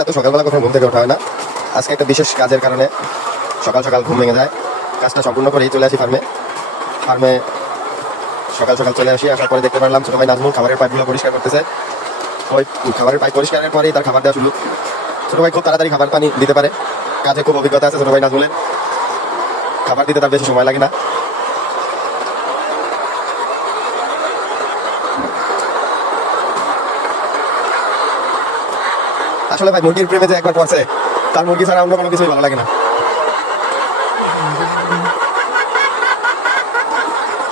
এত সকালবেলা কখনো ঘুম থেকে ওঠা হয় না। আজকে একটা বিশেষ কাজের কারণে সকাল সকাল ঘুম ভেঙে যায়। কাজটা সম্পূর্ণ করেই চলে আসি ফার্মে। সকাল সকাল চলে আসি, আসার পরে দেখতে পারলাম ছোটো ভাই নাজমুল খাবারের পাইপগুলো পরিষ্কার করতেছে। ওই খাবারের পাইপ পরিষ্কারের পরেই তার খাবার দেওয়া শুরু। ছোটো ভাই খুব তাড়াতাড়ি খাবার পানি দিতে পারে, কাজে খুব অভিজ্ঞতা আছে ছোটো ভাই নাজমুলের। খাবার দিতে তার বেশি সময় লাগে না। আসলে ভাই মুরগির প্রেমে যে একবার পড়ছে, তার মুরগি ছাড়া অন্য কোনো কিছুই ভালো লাগে না।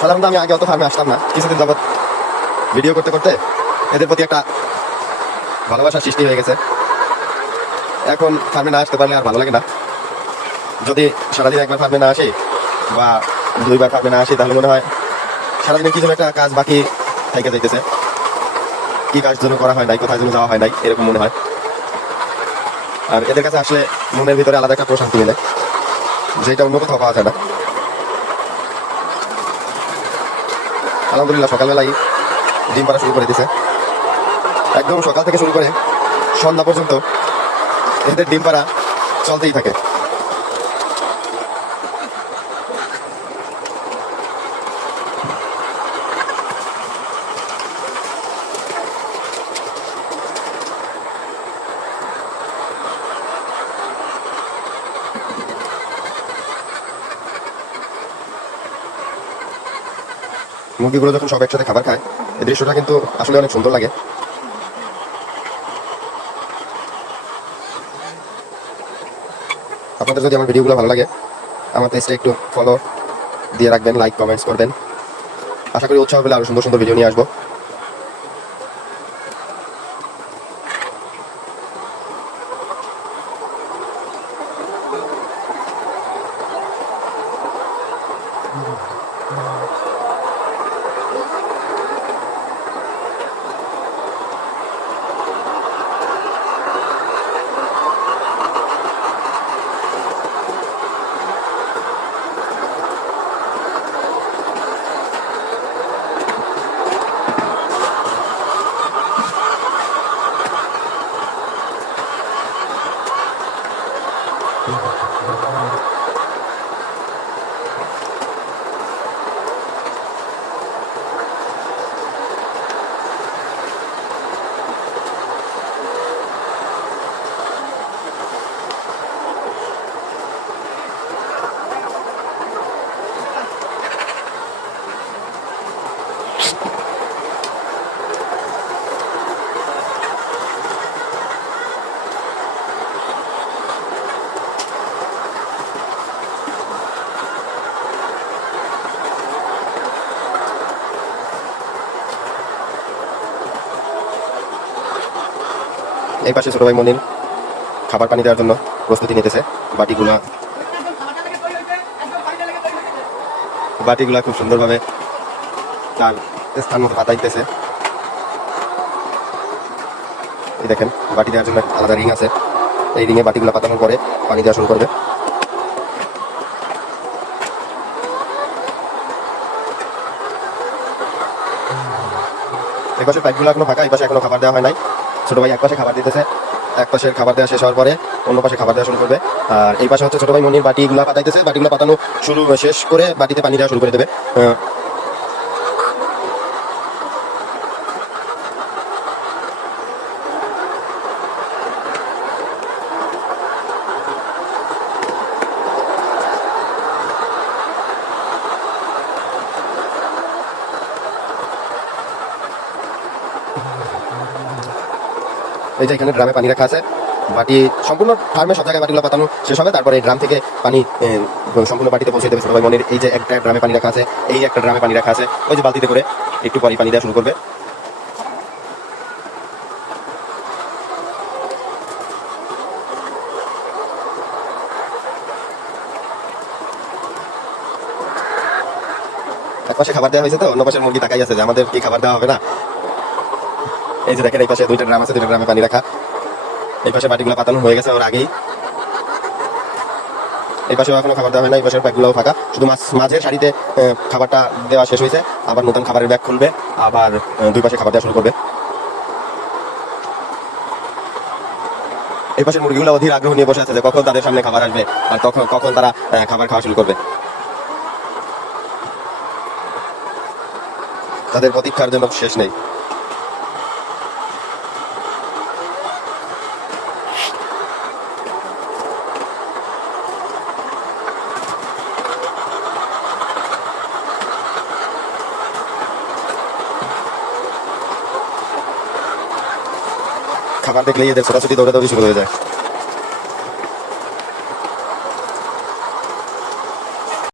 সাধারণত আমি আগে অত ফার্মে আসতাম না, কিছুদিন যাবত ভিডিও করতে করতে এদের প্রতি একটা ভালোবাসার সৃষ্টি হয়ে গেছে। এখন ফার্মে না আসতে পারলে আর ভালো লাগে না। যদি সারাদিন একবার ফার্মে না আসি বা দুইবার ফার্মে না আসি, তাহলে মনে হয় সারাদিনে কিছু একটা কাজ বাকি থেকে যাইতেছে, কি কাজ জন্য করা হয় নাই, কোথায় জন্য যাওয়া হয় নাই, এরকম মনে হয়। আর এদের কাছে আসলে মনের ভিতরে আলাদা একটা প্রশান্তি মিলে, যেটা অন্য কোথাও পাওয়া যায় না। আলহামদুলিল্লাহ সকালবেলায় ডিম পাড়া শুরু করে দিছে। একদম সকাল থেকে শুরু করে সন্ধ্যা পর্যন্ত এদের ডিম পাড়া চলতেই থাকে। মুরগিগুলো যখন সব একসাথে খাবার খায়, এই দৃশ্যটা কিন্তু আসলে অনেক সুন্দর লাগে। আপনাদের যদি আমার ভিডিওগুলো ভালো লাগে, আমার পেজটা একটু ফলো দিয়ে রাখবেন, লাইক কমেন্টস করবেন। আশা করি উৎসাহ পেলে আরো সুন্দর সুন্দর ভিডিও নিয়ে আসবো। এই পাশে ছোট ভাই মনির খাবার পানি দেওয়ার জন্য প্রস্তুতি নিতেছে। বাটিগুলা খুব সুন্দরভাবে তার স্থান মতো পাতাইতেছে। এই দেখেন, বাটি দেওয়ার জন্য আলাদা রিং আছে। এই রিঙে বাটিগুলা পাতানোর পরে পানি দেওয়া শুরু করবে। এই পাশে পাইপগুলো এখনো ফাঁকা, এই পাশে এখনো খাবার দেওয়া হয় নাই। ছোট ভাই এক পাশে খাবার দিতেছে, এক পাশের খাবার দেওয়া শেষ হওয়ার পরে অন্য পাশে খাবার দেওয়া শুরু করবে। আর এই পাশে হচ্ছে ছোট ভাই মনির বাটিগুলা পাতাইতেছে। বাটিগুলা পাতানো শেষ করে বাটিতে পানি দেওয়া শুরু করে দেবে। এই যে এখানে ড্রামে পানি রাখা আছে। বাটি সম্পূর্ণ ফার্মে সব জায়গায় বাটিগুলো পাতানো শেষ হবে, তারপরে এই ড্রাম থেকে পানি সম্পূর্ণ বাটিতে পৌঁছে দেবে ছোট ভাই মনির। এই যে একটা ড্রামে পানি রাখা আছে, এই একটা ড্রামে পানি রাখা আছে, ওই যে বালতিতে করে একটু পরে পানি দেওয়া শুরু করবে। এক পাশে খাবার দেওয়া হয়েছে, তো অন্য পাশের মুরগি তাকাই আছে যে আমাদের কি খাবার দেওয়া হবে না। এই যে দেখেন, এই পাশে দুইটা ড্রাম আছে, দুইটা ড্রামে পানি রাখা। এই পাশে বাটিগুলো পাতানো হয়ে গেছে ওর আগেই। এই পাশেও এখনো খাবার দেওয়া হয় না, এই পাশের প্যাকগুলোও ফাঁকা। শুধু মাঝের সারিতে খাবারটা দেওয়া শেষ হয়েছে, আবার নতুন খাবারের ব্যাগ খুলবে, আবার দুই পাশে খাবার দেওয়া শুরু করবে। এই পাশের মুরগিগুলো অধীর আগ্রহ নিয়ে বসে আছে যে কখন তাদের সামনে খাবার আসবে আর কখন কখন তারা খাবার খাওয়া শুরু করবে। তাদের প্রতীক্ষার জন্য শেষ নেই। খাবার দেখলেই এদের ছোটাছুটি দৌড়াদৌড়ি শুরু হয়ে যায়।